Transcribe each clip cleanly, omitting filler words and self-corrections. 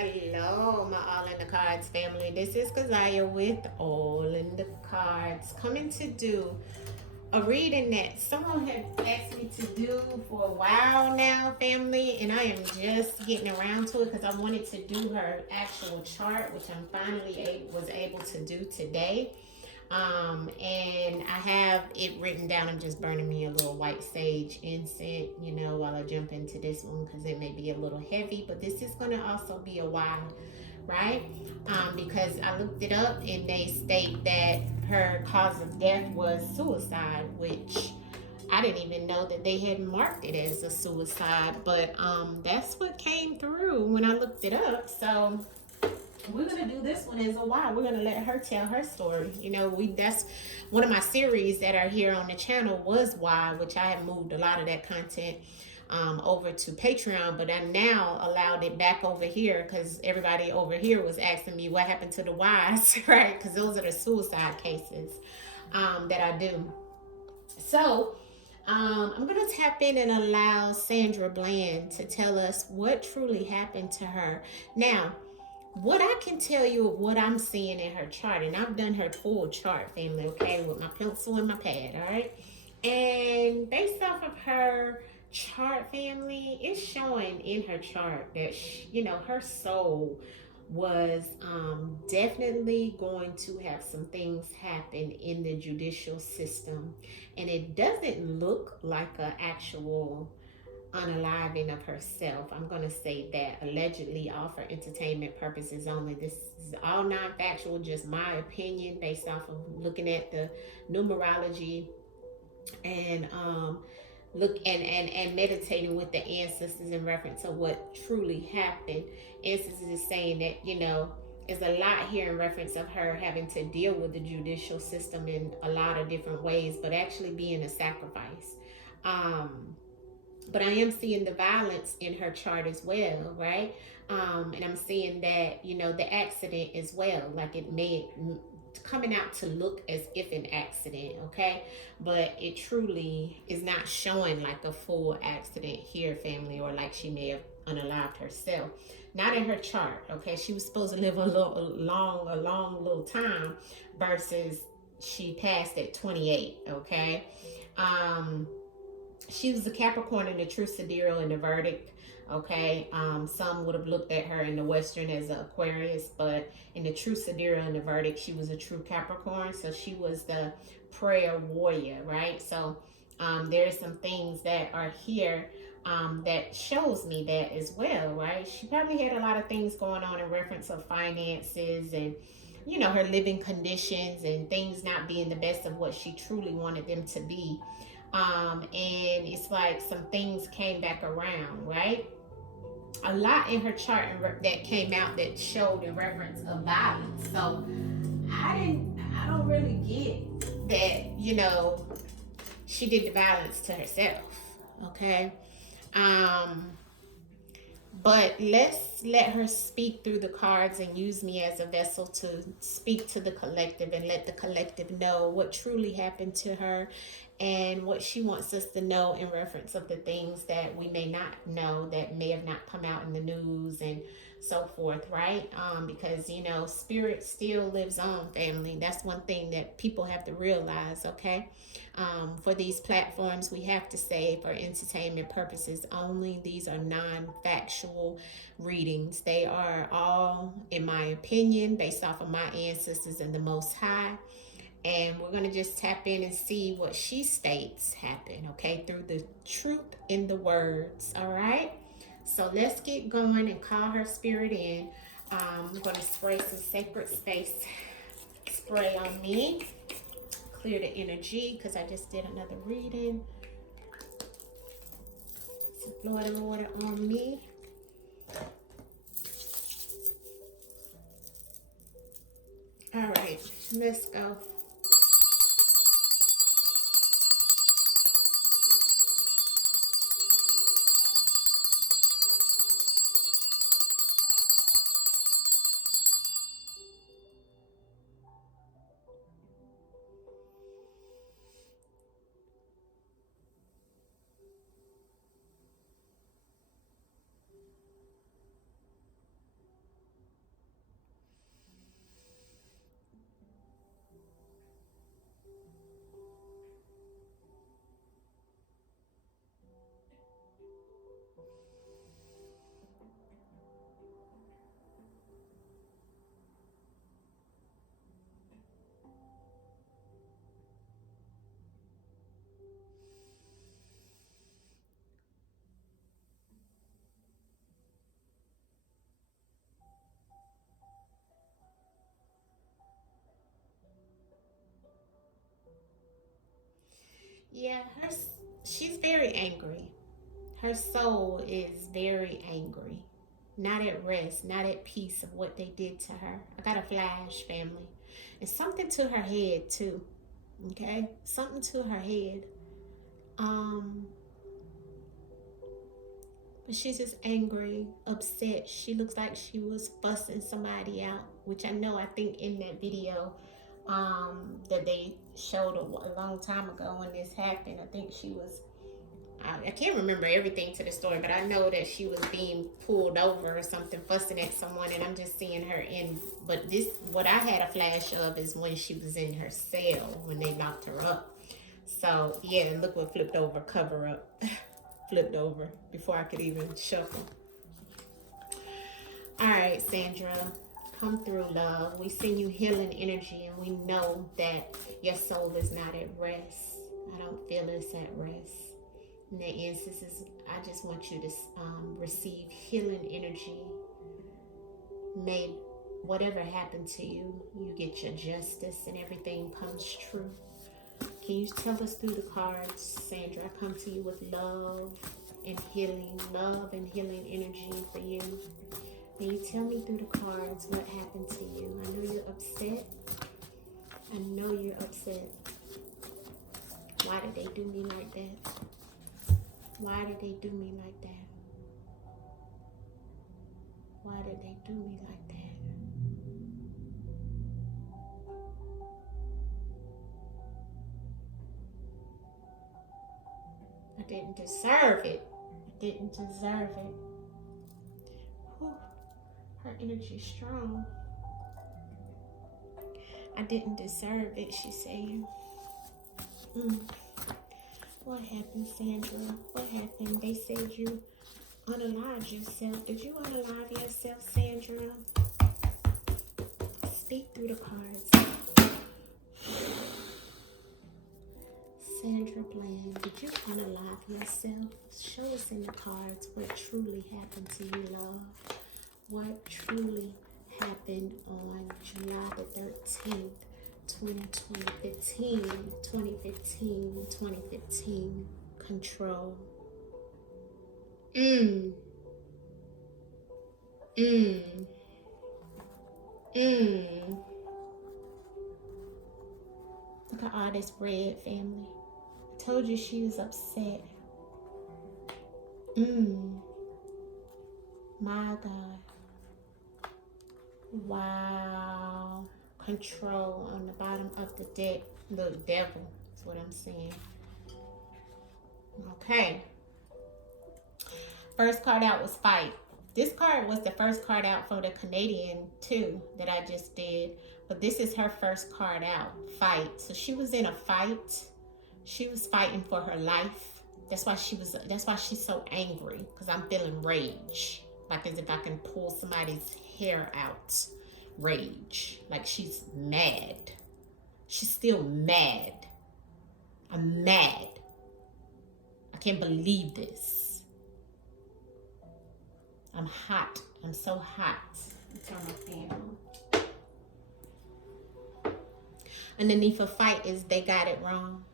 Hello, my All in the Cards family. This is Kazaya with All in the Cards, coming to do a reading that someone had asked me to do for a while now, family, and I am just getting around to it because I wanted to do her actual chart, which I'm finally was able to do today. And I have it written down. I'm just burning me a little white sage incense, while I jump into this one because it may be a little heavy, but this is going to also be a while, right? Because I looked it up and they state that her cause of death was suicide, which I didn't even know that they had marked it as a suicide, but that's what came through when I looked it up. So we're gonna do this one as a while. We're gonna let her tell her story. That's one of my series that are here on the channel was why, which I have moved a lot of that content over to Patreon, but I now allowed it back over here because everybody over here was asking me what happened to the whys, right? Because those are the suicide cases that I do. So I'm going to tap in and allow Sandra Bland to tell us what truly happened to her. Now, what I can tell you of what I'm seeing in her chart, and I've done her full chart, family, okay, with my pencil and my pad, all right? And based off of her chart, family, it's showing in her chart that, her soul was definitely going to have some things happen in the judicial system. And it doesn't look like an actual unaliving of herself. I'm going to say that allegedly all for entertainment purposes only. This is all non-factual, just my opinion based off of looking at the numerology and look and meditating with the ancestors in reference to what truly happened. Ancestors is saying that, there's a lot here in reference of her having to deal with the judicial system in a lot of different ways, but actually being a sacrifice. But I am seeing the violence in her chart as well, right? And I'm seeing that, the accident as well, like it may coming out to look as if an accident, okay? But it truly is not showing like a full accident here, family, or like she may have unalived herself. Not in her chart, okay? She was supposed to live a long little time versus she passed at 28, okay? She was a Capricorn in the true sidereal in the verdict. Okay, some would have looked at her in the Western as an Aquarius, but in the true sidereal in the verdict, she was a true Capricorn. So she was the prayer warrior, right? So there's some things that are here that shows me that as well, right? She probably had a lot of things going on in reference of finances and her living conditions and things not being the best of what she truly wanted them to be. And it's like some things came back around, right? A lot in her chart that came out that showed in reference of violence. So I don't really get that, she did the violence to herself. Okay. But let's let her speak through the cards and use me as a vessel to speak to the collective and let the collective know what truly happened to her and what she wants us to know in reference of the things that we may not know that may have not come out in the news and so forth, right? Because spirit still lives on, family. That's one thing that people have to realize, okay? For these platforms, we have to say for entertainment purposes only. These are non-factual readings. They are all, in my opinion, based off of my ancestors and the Most High. And we're going to just tap in and see what she states happened, okay, through the truth in the words, all right? So let's get going and call her spirit in. I'm going to spray some sacred space spray on me. Clear the energy because I just did another reading. Some Florida water on me. All right, let's go. Yeah, she's very angry. Her soul is very angry. Not at rest, not at peace of what they did to her. I got a flash, family. And something to her head too. Okay? Something to her head. Um, but she's just angry, upset. She looks like she was fussing somebody out, which I think in that video that they showed a long time ago when this happened, I think she was I can't remember everything to the story, but I know that she was being pulled over or something, fussing at someone, and I'm just seeing her in. But this, what I had a flash of is when she was in her cell when they locked her up. So yeah, look what flipped over, cover up, flipped over before I could even shuffle. All right, Sandra, come through, love. We send you healing energy, and we know that your soul is not at rest. I don't feel it's at rest. In that instance, I just want you to receive healing energy. May whatever happened to you, you get your justice and everything comes true. Can you tell us through the cards, Sandra? I come to you with love and healing energy for you. Can you tell me through the cards what happened to you? I know you're upset. I know you're upset. Why did they do me like that? Why did they do me like that? Why did they do me like that? I didn't deserve it. I didn't deserve it. Whew. Her energy's strong. I didn't deserve it, she's saying. What happened, Sandra? What happened? They said you unalived yourself. Did you unalive yourself, Sandra? Speak through the cards. Sandra Bland, did you unalive yourself? Show us in the cards what truly happened to you, love. What truly happened on July the 13th, 2015, 2015. Control. Look at all this red, family. I told you she was upset. My God. Wow. Control on the bottom of the deck. The devil is what I'm saying. Okay. First card out was fight. This card was the first card out for the Canadian too that I just did. But this is her first card out. Fight. So she was in a fight. She was fighting for her life. That's why she's so angry. Because I'm feeling rage. Like as if I can pull somebody's hair out. Rage. Like she's mad. She's still mad. I'm mad. I can't believe this. I'm hot. I'm so hot. Turn my fan on. Underneath a fight is they got it wrong.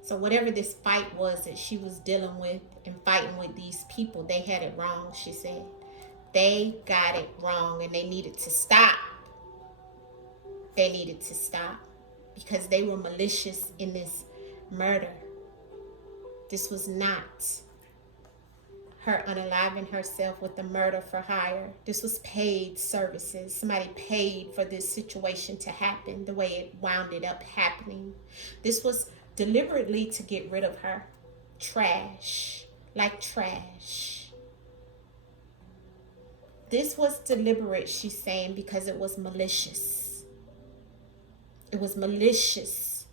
So whatever this fight was that she was dealing with and fighting with these people, they had it wrong, she said. They got it wrong and they needed to stop. They needed to stop because they were malicious in this murder. This was not her unaliving herself with the murder for hire. This was paid services. Somebody paid for this situation to happen the way it wound up happening. This was deliberately to get rid of her. Trash. Like trash. This was deliberate, she's saying, because it was malicious. It was malicious.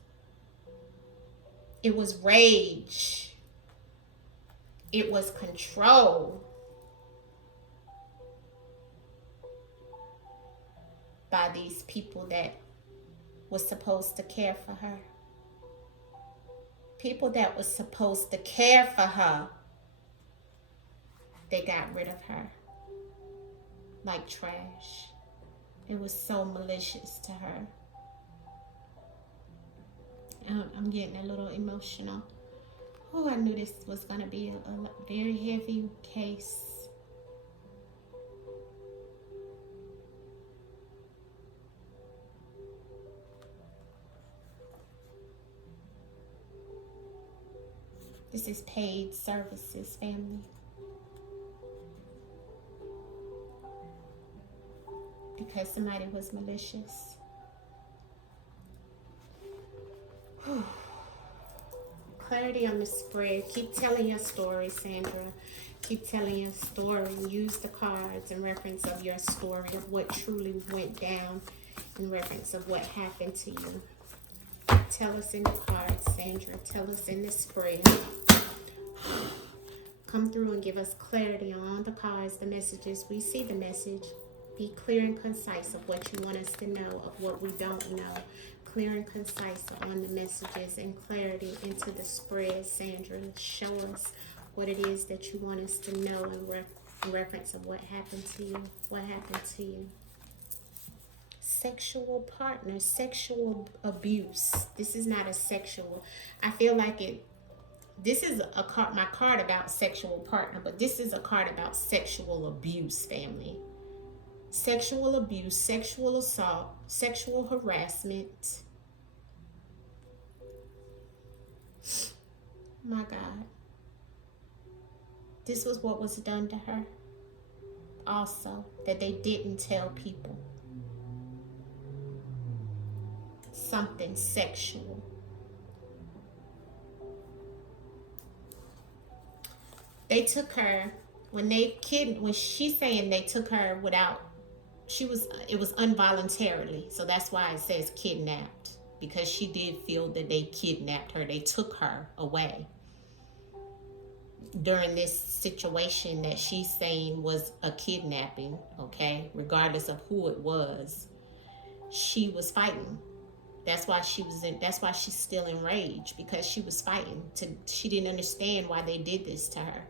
It was rage. It was control by these people that was supposed to care for her. People that was supposed to care for her, they got rid of her like trash. It was so malicious to her. I'm getting a little emotional. Oh, I knew this was going to be a very heavy case. This is paid services, family. Because somebody was malicious. Clarity on the spread. Keep telling your story, Sandra. Keep telling your story. Use the cards in reference of your story of what truly went down, in reference of what happened to you. Tell us in the cards, Sandra. Tell us in the spread. Come through and give us clarity on the cards, the messages. We see the message. Be clear and concise of what you want us to know, of what we don't know. Clear and concise on the messages and clarity into the spread, Sandra. Show us what it is that you want us to know in reference of what happened to you. What happened to you? Sexual partner, sexual abuse. This is not a sexual. I feel like it. This is a card, my card about sexual partner, but this is a card about sexual abuse, family. Sexual abuse, sexual assault, sexual harassment. My God. This was what was done to her. Also, that they didn't tell people. Something sexual. They took her when she's saying they took her without, it was involuntarily. So that's why it says kidnapped, because she did feel that they kidnapped her. They took her away during this situation that she's saying was a kidnapping, okay? Regardless of who it was, she was fighting. That's why she's still enraged, because she was fighting. She didn't understand why they did this to her.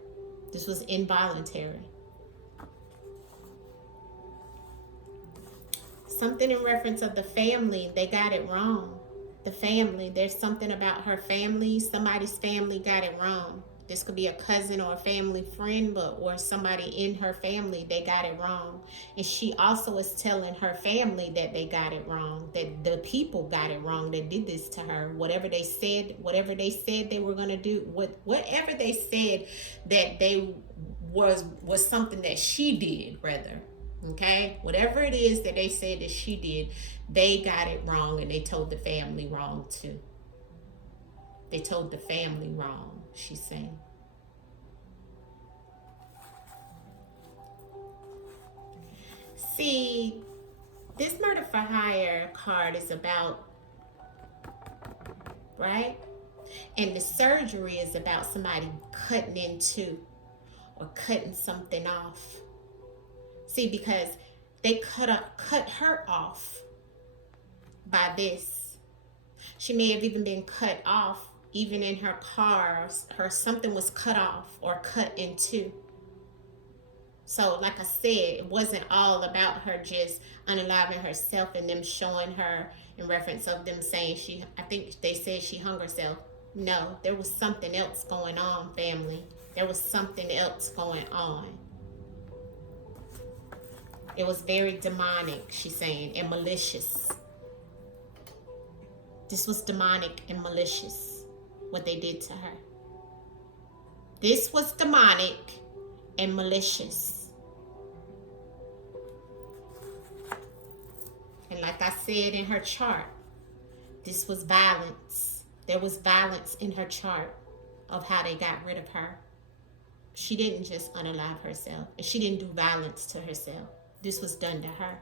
This was involuntary. Something in reference of the family, they got it wrong. The family, there's something about her family. Somebody's family got it wrong. This could be a cousin or a family friend, or somebody in her family, they got it wrong. And she also is telling her family that they got it wrong, that the people got it wrong that did this to her. Whatever they said they were going to do, whatever they said that they was something that she did, rather. Okay? Whatever it is that they said that she did, they got it wrong, and they told the family wrong too. They told the family wrong, she's saying. See, this murder for hire card is about, right? And the surgery is about somebody cutting into or cutting something off. See, because they cut her off by this. She may have even been cut off. Even in her car, something was cut off or cut into. So, like I said, it wasn't all about her just unaliving herself and them showing her in reference of them saying I think they said she hung herself. No, there was something else going on, family. There was something else going on. It was very demonic, she's saying, and malicious. This was demonic and malicious, what they did to her. This was demonic and malicious. And like I said in her chart, this was violence. There was violence in her chart of how they got rid of her. She didn't just unalive herself. And she didn't do violence to herself. This was done to her.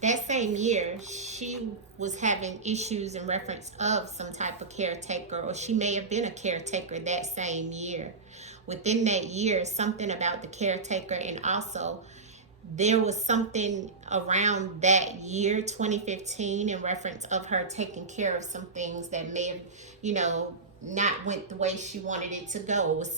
That same year, she was having issues in reference of some type of caretaker, or she may have been a caretaker that same year. Within that year, something about the caretaker, and also there was something around that year, 2015, in reference of her taking care of some things that may have, not went the way she wanted it to go. It was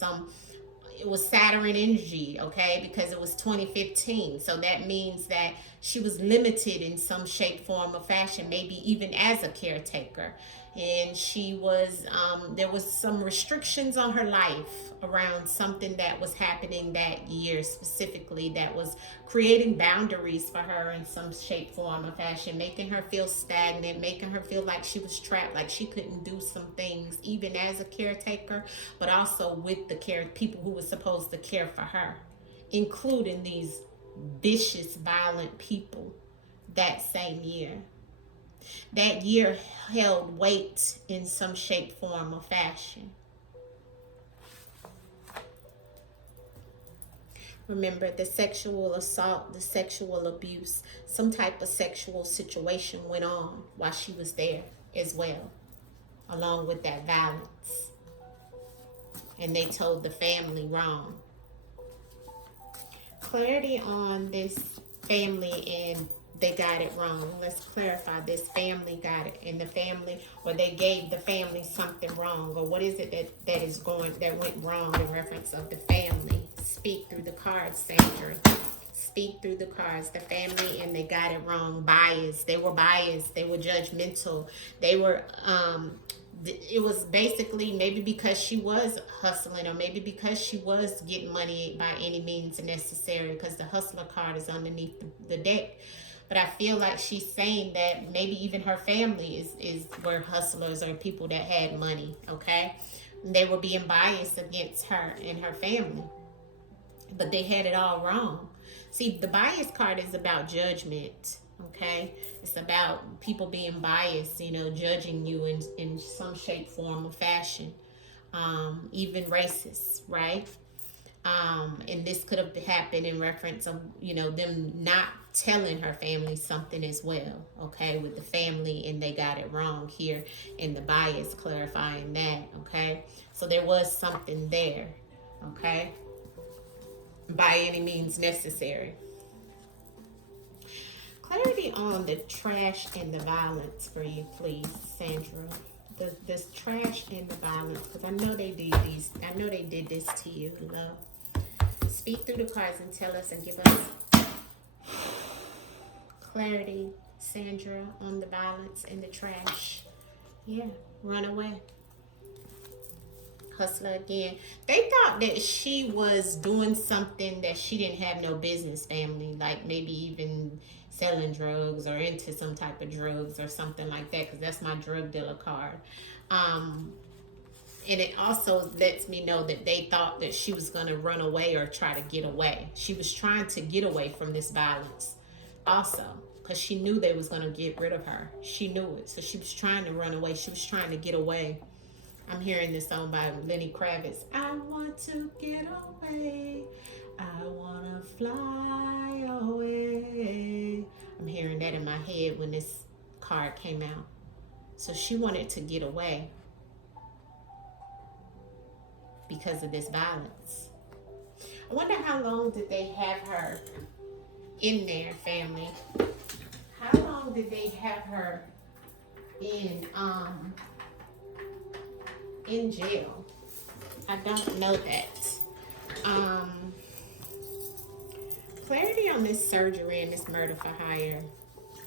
it was Saturn energy, okay, because it was 2015. So that means that she was limited in some shape, form, or fashion, maybe even as a caretaker. And she was, there was some restrictions on her life around something that was happening that year specifically, that was creating boundaries for her in some shape, form, or fashion, making her feel stagnant, making her feel like she was trapped, like she couldn't do some things even as a caretaker, but also with the people who were supposed to care for her, including these vicious, violent people that same year. That year held weight in some shape, form, or fashion. Remember, the sexual assault, the sexual abuse, some type of sexual situation went on while she was there as well, along with that violence. And they told the family wrong. Clarity on this family and they got it wrong. Let's clarify. This family got it, and the family, or they gave the family something wrong, or what is it that went wrong in reference of the family? Speak through the cards, Sandra. Speak through the cards. The family, and they got it wrong. Biased. They were biased. They were judgmental. They were. It was basically maybe because she was hustling, or maybe because she was getting money by any means necessary, because the hustler card is underneath the deck. But I feel like she's saying that maybe even her family were hustlers or people that had money, okay? And they were being biased against her and her family. But they had it all wrong. See, the bias card is about judgment, okay? It's about people being biased, judging you in some shape, form, or fashion. Even racist, right? And this could have happened in reference of, them not telling her family something as well, okay, with the family, and they got it wrong here in the bias, clarifying that, okay? So there was something there, okay, by any means necessary. Clarity on the trash and the violence for you, please, Sandra. The trash and the violence, because I know they did this to you, love. Speak through the cards and tell us and give us clarity, Sandra, on the violence and the trash. Yeah, run away. Hustler again. They thought that she was doing something that she didn't have no business, family, like maybe even selling drugs or into some type of drugs or something like that, because that's my drug dealer card. And it also lets me know that they thought that she was going to run away or try to get away. She was trying to get away from this violence also, because she knew they was going to get rid of her. She knew it. So she was trying to run away. She was trying to get away. I'm hearing this song by Lenny Kravitz. I want to get away. I want to fly away. I'm hearing that in my head when this card came out. So she wanted to get away because of this violence. I wonder how long did they have her in there, family? How long did they have her in jail? I don't know that. Clarity on this surgery and this murder for hire.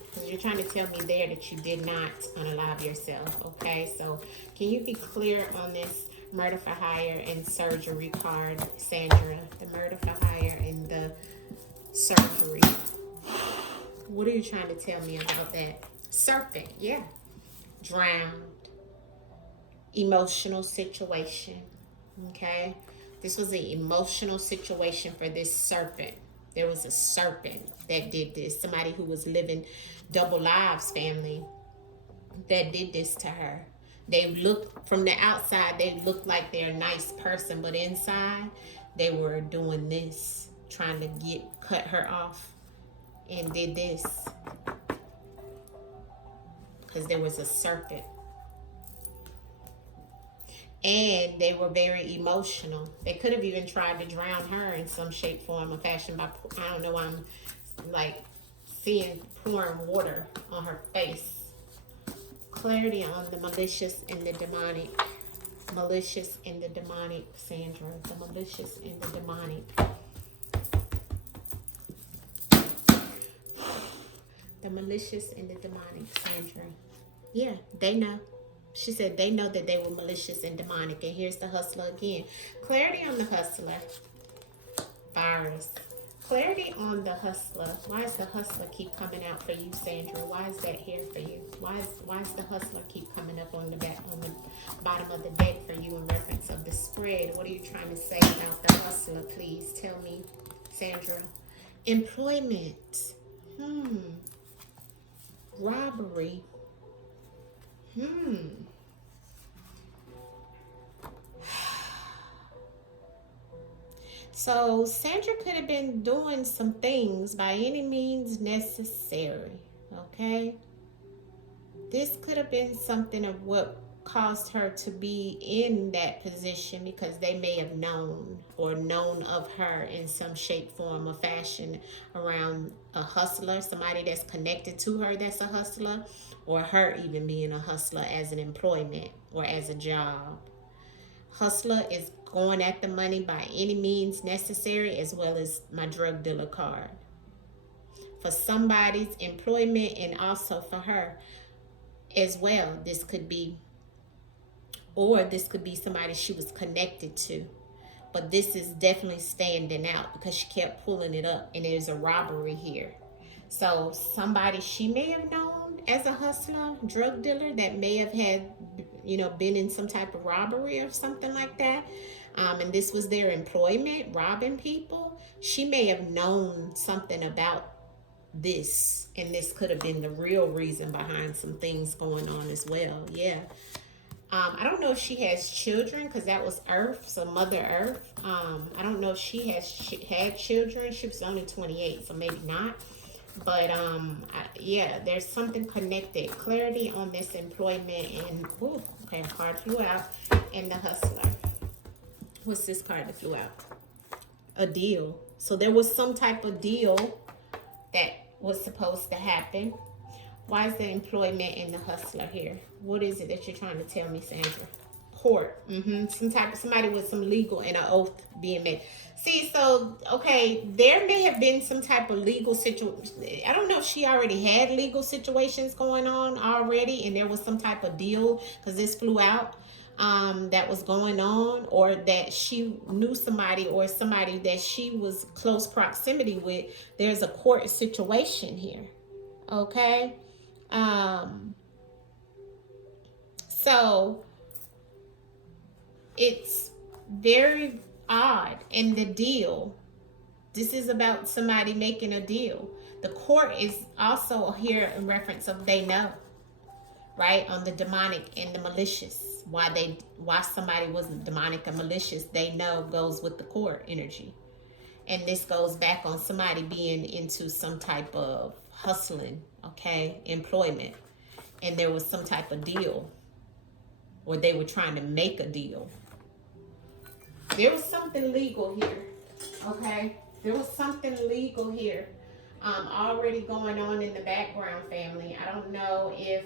Because you're trying to tell me there that you did not unalive yourself, okay? So can you be clear on this murder for hire and surgery card, Sandra? The murder for hire and the surgery. What are you trying to tell me about that? Serpent, yeah. Drowned. Emotional situation, okay? This was an emotional situation for this serpent. There was a serpent that did this. Somebody who was living double lives, family, that did this to her. They look from the outside, they look like they're a nice person, but inside they were doing this, trying to cut her off, and did this because there was a serpent. And they were very emotional. They could have even tried to drown her in some shape, form, or fashion by, I don't know why I'm like seeing pouring water on her face. Clarity on the malicious and the demonic. Malicious and the demonic, Sandra. The malicious and the demonic. The malicious and the demonic, Sandra. Yeah, they know. She said they know that they were malicious and demonic. And here's the hustler again. Clarity on the hustler. Virus. Clarity on the hustler. Why does the hustler keep coming out for you, Sandra? Why is that here for you? Why is the hustler keep coming up on the bottom of the deck for you in reference of the spread? What are you trying to say about the hustler? Please tell me, Sandra. Employment. Robbery. So Sandra could have been doing some things by any means necessary, okay? This could have been something of what caused her to be in that position, because they may have known or known of her in some shape, form, or fashion around a hustler, somebody that's connected to her that's a hustler, or her even being a hustler as an employment or as a job. Hustler is going at the money by any means necessary, as well as my drug dealer card. For somebody's employment and also for her as well. This could be, or this could be somebody she was connected to. But this is definitely standing out because she kept pulling it up, and there's a robbery here. So somebody she may have known as a hustler, drug dealer, that may have had, been in some type of robbery or something like that. And this was their employment, robbing people. She may have known something about this, and this could have been the real reason behind some things going on as well. Yeah. I don't know if she has children, because that was Earth, so Mother Earth. I don't know if she had children. She was only 28, so maybe not. But yeah, there's something connected. Clarity on this employment and okay, a card flew out, and the hustler. What's this card that flew out? A deal. So there was some type of deal that was supposed to happen. Why is the employment and the hustler here? What is it that you're trying to tell me, Sandra? Court. Somebody with some legal and an oath being made. See, so, okay, there may have been some type of legal situation. I don't know if she already had legal situations going on already, and there was some type of deal, because this flew out, that was going on, or that she knew somebody, or somebody that she was close proximity with. There's a court situation here, okay? So it's very odd in the deal. This is about somebody making a deal. The court is also here in reference of they know, right? On the demonic and the malicious. Why somebody was demonic and malicious, they know goes with the court energy. And this goes back on somebody being into some type of hustling, okay, employment. And there was some type of deal, or they were trying to make a deal. There was something legal here, okay? There was something legal here already going on in the background, family. I don't know if,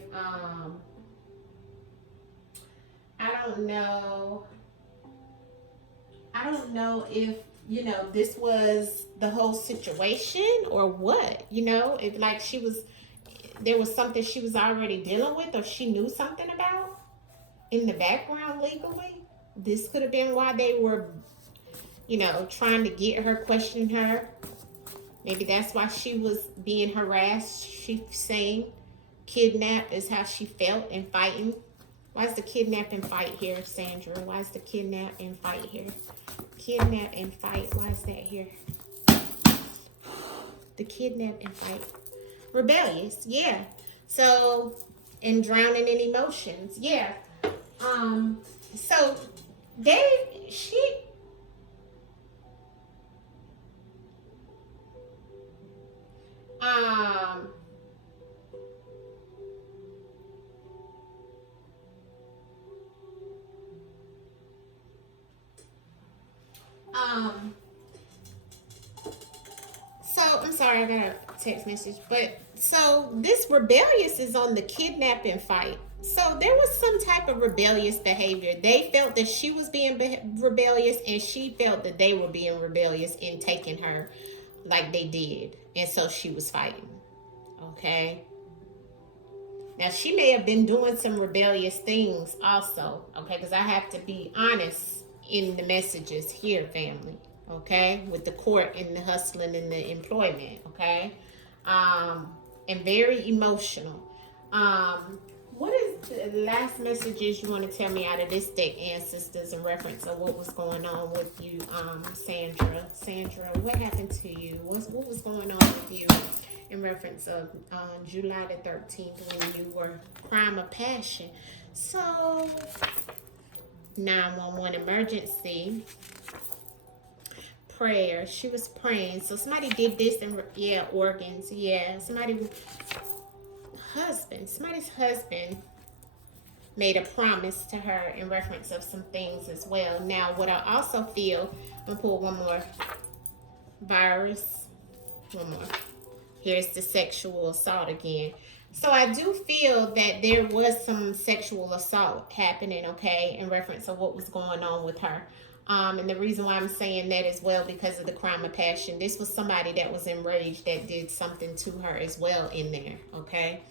this was the whole situation or what, if like there was something she was already dealing with, or she knew something about in the background legally. This could have been why they were, trying to get her, questioning her. Maybe that's why she was being harassed. She's saying kidnap is how she felt, and fighting. Why is the kidnap and fight here, Sandra? Why is the kidnap and fight here? Kidnap and fight. Why is that here? The kidnap and fight. Rebellious. Yeah. So, and drowning in emotions. Yeah. So so I'm sorry, I got a text message, but So this rebellious is on the kidnapping fight. So there was some type of rebellious behavior. They felt that she was being rebellious, and she felt that they were being rebellious in taking her like they did. And so she was fighting. Okay. Now she may have been doing some rebellious things also. Okay. Because I have to be honest in the messages here, family. Okay. With the court and the hustling and the employment. Okay. And very emotional. What is the last messages you want to tell me out of this deck, ancestors, in reference of what was going on with you, Sandra? Sandra, what happened to you? What was going on with you in reference of July the 13th when you were crime of passion? So, 911 emergency. Prayer. She was praying. So somebody did this, and yeah, organs. Yeah, somebody's husband made a promise to her in reference of some things as well. Now, what I also feel, I'm gonna pull one more virus. One more. Here's the sexual assault again. So I do feel that there was some sexual assault happening, okay, in reference of what was going on with her. And the reason why I'm saying that as well, because of the crime of passion. This was somebody that was enraged that did something to her as well in there, okay?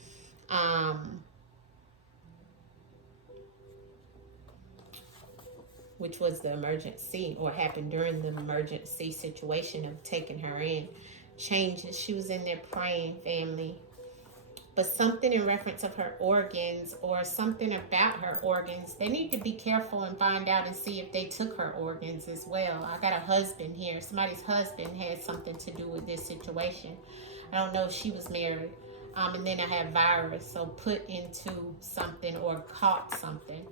Which was the emergency, or happened during the emergency situation of taking her in. Changes. She was in there praying, family. But something in reference of her organs, or something about her organs, they need to be careful and find out and see if they took her organs as well. I got a husband here. Somebody's husband had something to do with this situation. I don't know if she was married. And then I have virus, so put into something or caught something,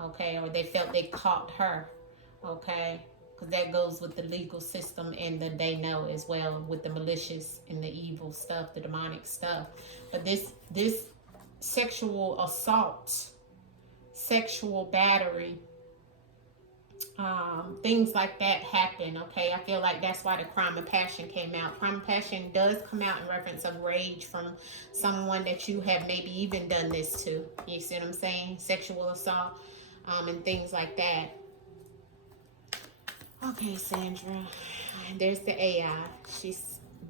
okay? Or they felt they caught her, okay? Because that goes with the legal system and the they know as well, with the malicious and the evil stuff, the demonic stuff. But this sexual assault, sexual battery, things like that happen, okay? I feel like that's why the crime of passion came out. Crime of passion does come out in reference of rage from someone that you have maybe even done this to. You see what I'm saying? Sexual assault, and things like that. Okay, Sandra. There's the AI. She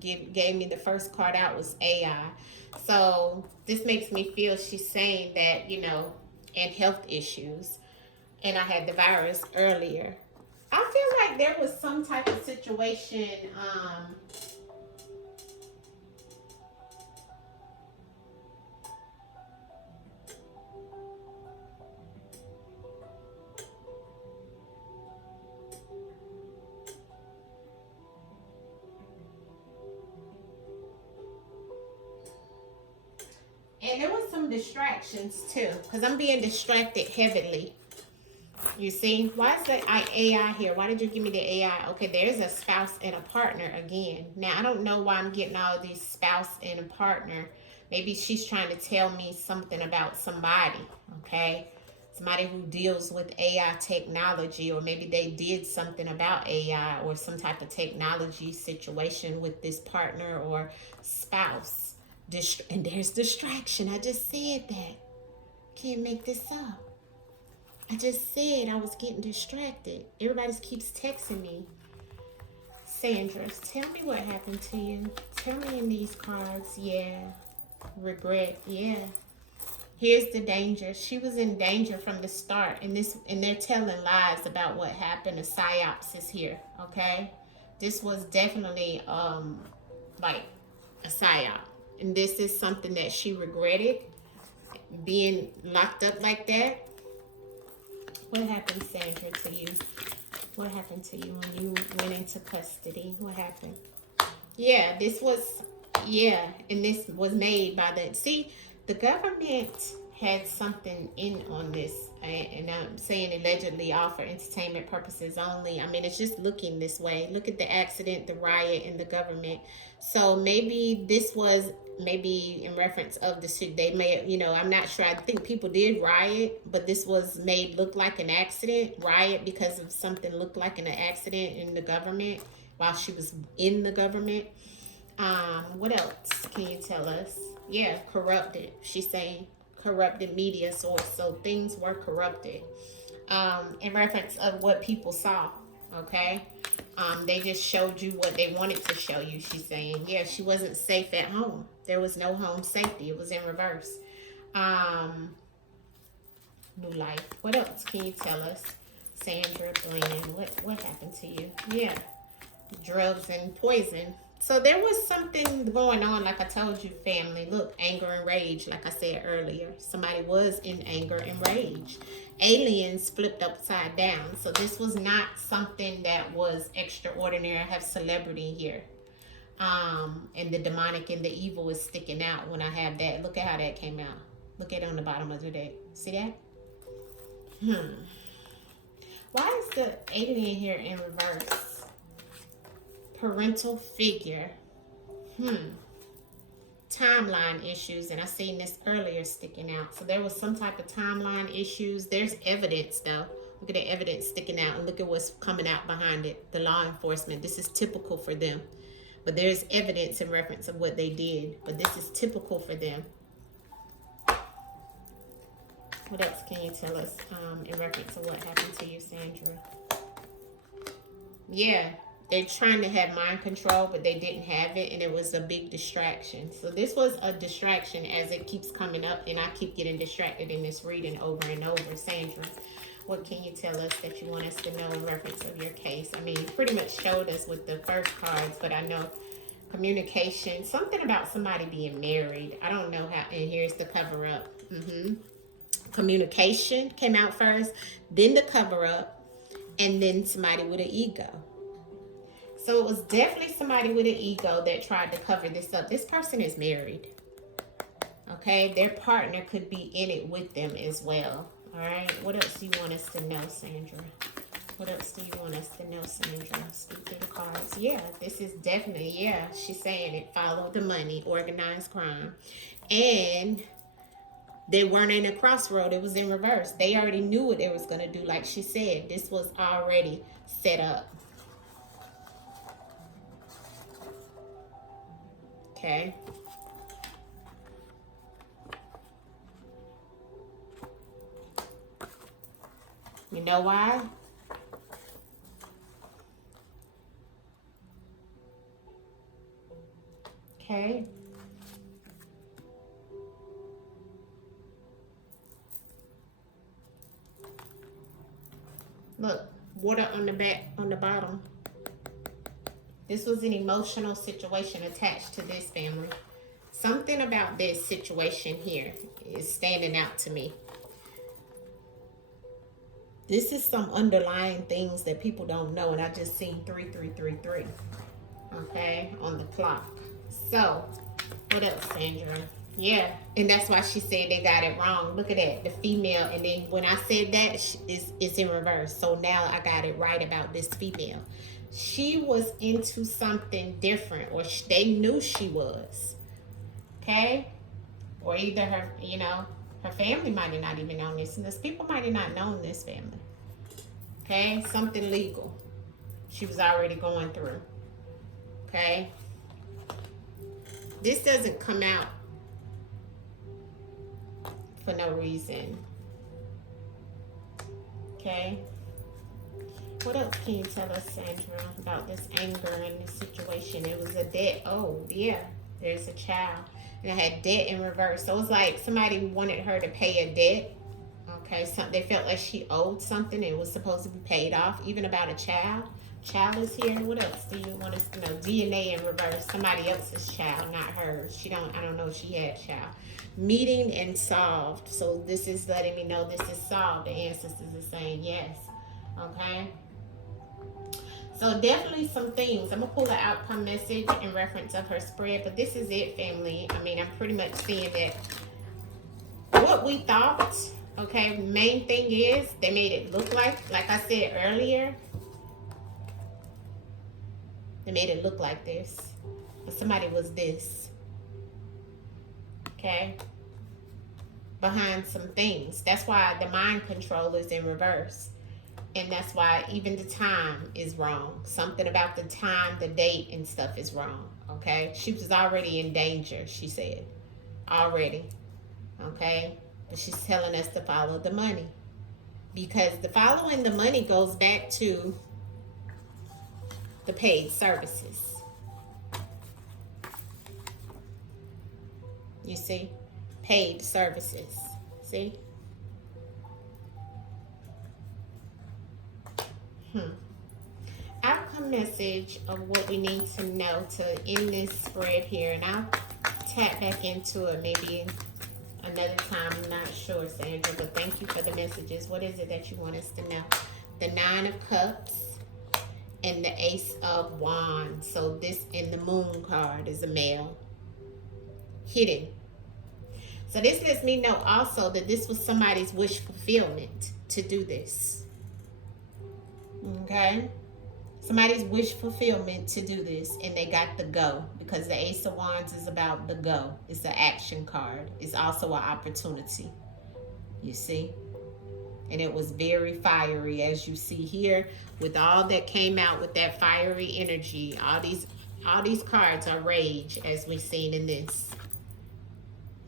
gave me the first card out was AI. So this makes me feel she's saying that, you know, and health issues. And I had the virus earlier. I feel like there was some type of situation. And there was some distractions too, because I'm being distracted heavily. You see, why is the AI here? Why did you give me the AI? Okay, there's a spouse and a partner again. Now, I don't know why I'm getting all of these spouse and a partner. Maybe she's trying to tell me something about somebody, okay? Somebody who deals with AI technology, or maybe they did something about AI or some type of technology situation with this partner or spouse. And there's distraction. I just said that. Can't make this up. I just said I was getting distracted. Everybody keeps texting me. Sandra, tell me what happened to you. Tell me in these cards. Yeah. Regret. Yeah. Here's the danger. She was in danger from the start. And they're telling lies about what happened. A psyops is here. Okay? This was definitely like a psyop. And this is something that she regretted. Being locked up like that. What happened, Sandra, to you? What happened to you when you went into custody? What happened? Yeah, and this was made by the government had something in on this, and I'm saying allegedly all for entertainment purposes only. I mean, it's just looking this way. Look at the accident, the riot, and the government. So maybe this was in reference of they may, I'm not sure. I think people did riot, but this was made look like an accident, riot because of something looked like an accident in the government while she was in the government. What else can you tell us? Yeah, corrupted. She's saying corrupted media source. So things were corrupted. In reference of what people saw. Okay. They just showed you what they wanted to show you. She's saying, yeah, she wasn't safe at home. There was no home safety. It was in reverse. New life. What else can you tell us? Sandra, Glenn, what happened to you? Yeah. Drugs and poison. So there was something going on, like I told you, family. Look, anger and rage, like I said earlier. Somebody was in anger and rage. Aliens flipped upside down. So this was not something that was extraordinary. I have celebrity here. And the demonic and the evil is sticking out when I have that. Look at how that came out. Look at it on the bottom of the deck. See that? Why is the alien here in reverse? Parental figure. Timeline issues, and I seen this earlier sticking out. So there was some type of timeline issues. There's evidence though. Look at the evidence sticking out, and look at what's coming out behind it. The law enforcement. This is typical for them. But there's evidence in reference of what they did. But this is typical for them. What else can you tell us in reference to what happened to you, Sandra? Yeah, they're trying to have mind control, but they didn't have it, and it was a big distraction. So this was a distraction as it keeps coming up, and I keep getting distracted in this reading over and over. Sandra, what can you tell us that you want us to know in reference of your case? I mean, you pretty much showed us with the first cards, but I know communication, something about somebody being married. I don't know how, and here's the cover up. Communication came out first, then the cover up, and then somebody with an ego. So it was definitely somebody with an ego that tried to cover this up. This person is married. Okay, their partner could be in it with them as well. All right, what else do you want us to know, Sandra? What else do you want us to know, Sandra? Speak through the cards. Yeah, this is definitely, yeah, she's saying it followed the money, organized crime. And they weren't in a crossroad. It was in reverse. They already knew what they was going to do. Like she said, this was already set up. Okay. You know why? Okay. Look, water on the back, on the bottom. This was an emotional situation attached to this family. Something about this situation here is standing out to me. This is some underlying things that people don't know, and I just seen 3333. Okay, on the clock. So, what else, Sandra? Yeah, and that's why she said they got it wrong. Look at that, the female, and then when I said that, it's in reverse. So now I got it right about this female. She was into something different, or they knew she was. Okay, or either her, you know, her family might have not even known this, and those people might have not known this family. Okay, something legal she was already going through. Okay, this doesn't come out for no reason. Okay, what else can you tell us, Sandra, about this anger and this situation? It was a debt. Oh yeah, there's a child, and I had debt in reverse. So it's like somebody wanted her to pay a debt. Okay, so they felt like she owed something and it was supposed to be paid off. Even about a child. Child is here. What else do you want us to know? DNA in reverse. Somebody else's child, not hers. I don't know if she had a child. Meeting and solved. So this is letting me know this is solved. The ancestors are saying yes. Okay. So definitely some things. I'm going to pull an outcome message in reference of her spread. But this is it, family. I mean, I'm pretty much seeing that what we thought. Okay, main thing is they made it look like I said earlier, they made it look like this, but somebody was this, okay, behind some things. That's why the mind control is in reverse, and that's why even the time is wrong. Something about the time, the date, and stuff is wrong, Okay, she was already in danger, she said. Already. Okay, but she's telling us to follow the money, because the following the money goes back to the paid services. You see? Paid services. See? Outcome message of what we need to know to end this spread here, and I'll tap back into it maybe another time. I'm not sure, Sandra, but thank you for the messages. What is it that you want us to know? The 9 of Cups and the Ace of Wands. So this in the Moon card is a male. Hidden. So this lets me know also that this was somebody's wish fulfillment to do this. Okay? Somebody's wish fulfillment to do this, and they got the go, because the Ace of Wands is about the go. It's an action card. It's also an opportunity. You see? And it was very fiery, as you see here, with all that came out with that fiery energy. All these cards are rage, as we've seen in this.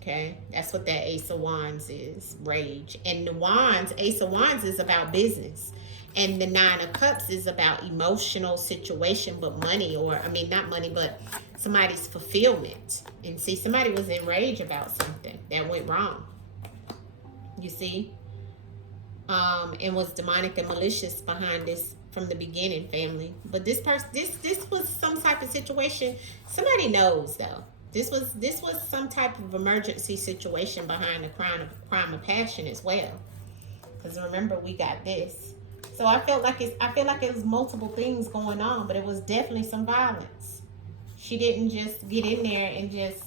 Okay, that's what that Ace of Wands is, rage. And the Wands, Ace of Wands is about business. And the 9 of Cups is about emotional situation, but money, or, I mean, not money, but somebody's fulfillment. And see, somebody was enraged about something that went wrong. You see? And was demonic and malicious behind this from the beginning, family. But this person, this was some type of situation. Somebody knows, though. This was some type of emergency situation behind the crime of passion as well. Because remember, we got this. So I feel like it was multiple things going on, but it was definitely some violence. She didn't just get in there and just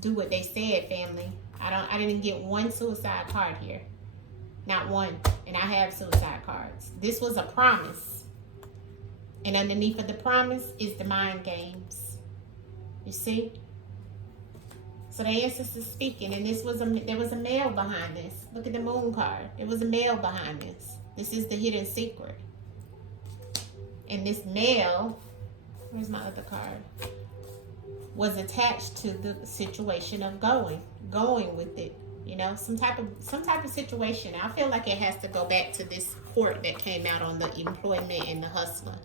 do what they said, family. I didn't get one suicide card here. Not one. And I have suicide cards. This was a promise. And underneath of the promise is the mind games. You see? So the ancestors speaking, and there was a male behind this. Look at the Moon card. There was a male behind this. This is the hidden secret. And this male, where's my other card? Was attached to the situation of going with it. You know, some type of situation. I feel like it has to go back to this court that came out on the employment and the hustler.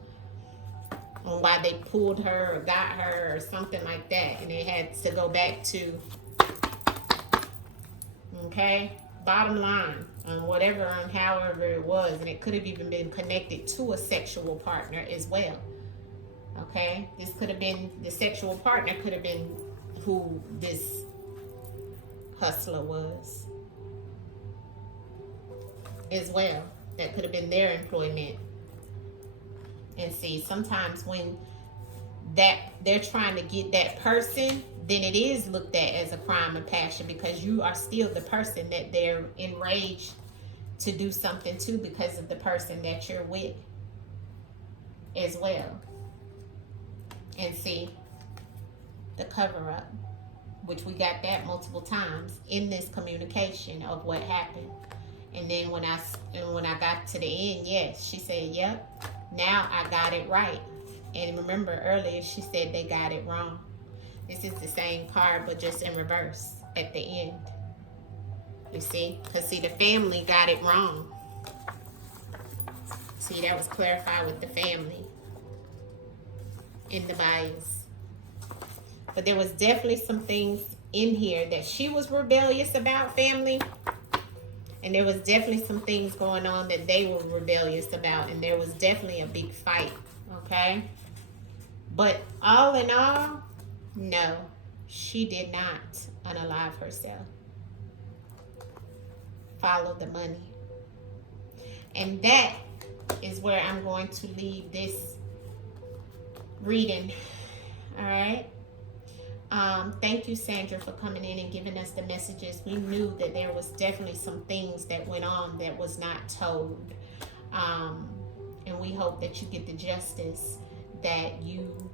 On why they pulled her or got her or something like that. And it had to go back to, okay, bottom line on whatever, on however it was. And it could have even been connected to a sexual partner as well. Okay, this could have been, the sexual partner could have been who this hustler was as well. That could have been their employment. And see, sometimes when that they're trying to get that person, then it is looked at as a crime of passion, because you are still the person that they're enraged to do something to, because of the person that you're with as well. And see, the cover up, which we got that multiple times in this communication of what happened. And then when I got to the end, yes, she said, yep. Now I got it right. And remember earlier, she said they got it wrong. This is the same card, but just in reverse at the end. You see? Because see, the family got it wrong. See, that was clarified with the family in the bias. But there was definitely some things in here that she was rebellious about, family. And there was definitely some things going on that they were rebellious about. And there was definitely a big fight. Okay? But all in all, no. She did not unalive herself. Follow the money. And that is where I'm going to leave this reading. All right? Thank you, Sandra, for coming in and giving us the messages. We knew that there was definitely some things that went on that was not told. And we hope that you get the justice that you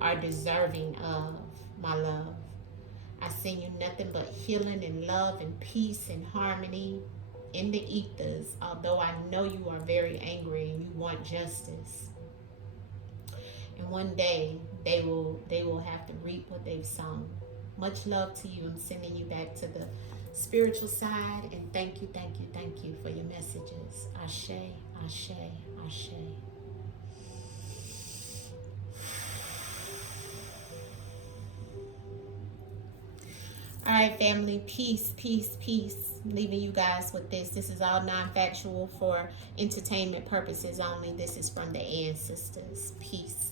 are deserving of, my love. I send you nothing but healing and love and peace and harmony in the ethers, although I know you are very angry and you want justice. And one day, they will have to reap what they've sown. Much love to you. I'm sending you back to the spiritual side, and thank you, thank you, thank you for your messages. Ashe, ashe, ashe. All right, family, peace, peace, peace. Leaving you guys with this. This is all non-factual for entertainment purposes only. This is from the ancestors. Peace.